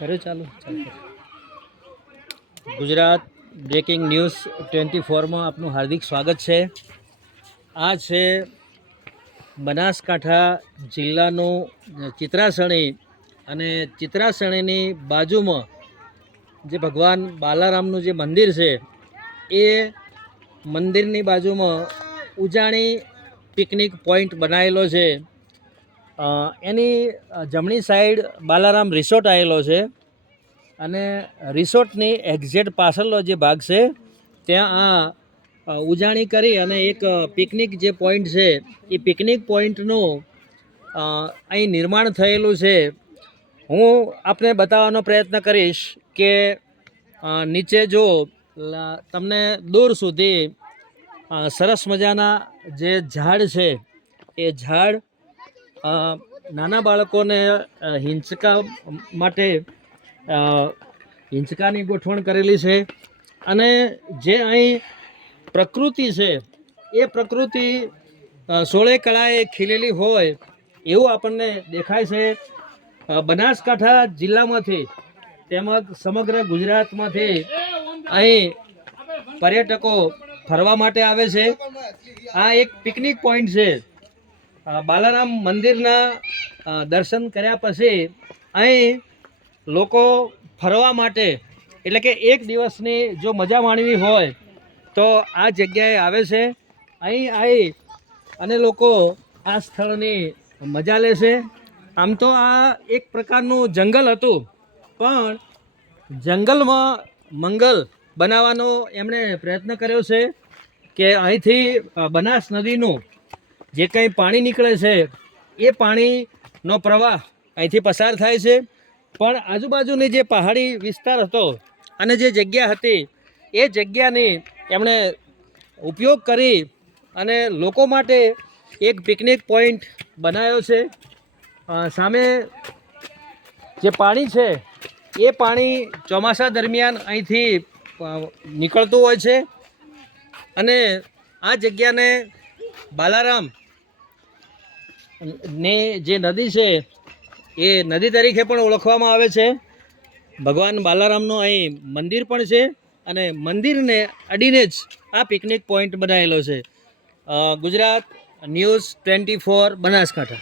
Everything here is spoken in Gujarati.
કરે ચાલુ. ગુજરાત બ્રેકિંગ ન્યૂઝ ટ્વેન્ટી ફોરમાં આપનું હાર્દિક સ્વાગત છે. આ છે બનાસકાંઠા જિલ્લાનું ચિત્રાસણી અને ચિત્રાસણીની બાજુમાં જે ભગવાન બાલારામનું જે મંદિર છે, એ મંદિરની બાજુમાં ઉજાણી પિકનિક પોઈન્ટ બનાવેલો છે. એની જમણી સાઈડ બાલારામ રિસોર્ટ આવેલો છે. અને રિસોર્ટની એક્ઝેક્ટ પાછળનો જે ભાગ છે, ત્યાં આ ઉજાણી કરી અને એક પિકનિક જે પોઈન્ટ છે, એ પિકનિક પોઈન્ટનું અહીં નિર્માણ થયેલું છે. હું આપને બતાવવાનો પ્રયત્ન કરીશ કે નીચે જો તમને દૂર સુધી સરસ મજાના જે ઝાડ છે, એ ઝાડ નાના બાળકોને હિંચકા માટે હિંચકાની ગોઠવણ કરેલી છે. અને જે અહીં પ્રકૃતિ છે, એ પ્રકૃતિ સોળે કળાએ ખીલેલી હોય, એવું આપણને દેખાય છે. બનાસકાંઠા જિલ્લામાંથી તેમજ સમગ્ર ગુજરાતમાંથી અહીં પર્યટકો ફરવા માટે આવે છે. આ એક પિકનિક પોઈન્ટ છે. બાલારામ મંદિરના દર્શન કર્યા પછી અહીં લોકો ફરવા માટે, એટલે કે એક દિવસની જો મજા માણવી હોય, તો આ જગ્યાએ આવે છે. અહીં આવી અને લોકો આ સ્થળની મજા લે છે. આમ તો આ એક પ્રકારનું જંગલ હતું, પણ જંગલમાં મંગલ બનાવવાનો એમણે પ્રયત્ન કર્યો છે કે અહીંથી બનાસ નદીનું જે કંઈ પાણી નીકળે છે, એ પાણીનો પ્રવાહ અહીંથી પસાર થાય છે. પણ આજુબાજુની જે પહાડી વિસ્તાર હતો અને જે જગ્યા હતી, એ જગ્યાની એમણે ઉપયોગ કરી અને લોકો માટે એક પિકનિક પોઈન્ટ બનાવ્યો છે. સામે જે પાણી છે, એ પાણી ચોમાસા દરમિયાન અહીંથી નીકળતું હોય છે. અને આ જગ્યાને બાલારામ ને જે નદી છે, એ નદી તરીકે પણ ઓળખવામાં આવે છે. ભગવાન બાલારામનું અહીં મંદિર પણ છે અને મંદિરને અડીને જ આ પિકનિક પોઈન્ટ બનાવેલો છે. Gujarat news twenty four Banaskantha.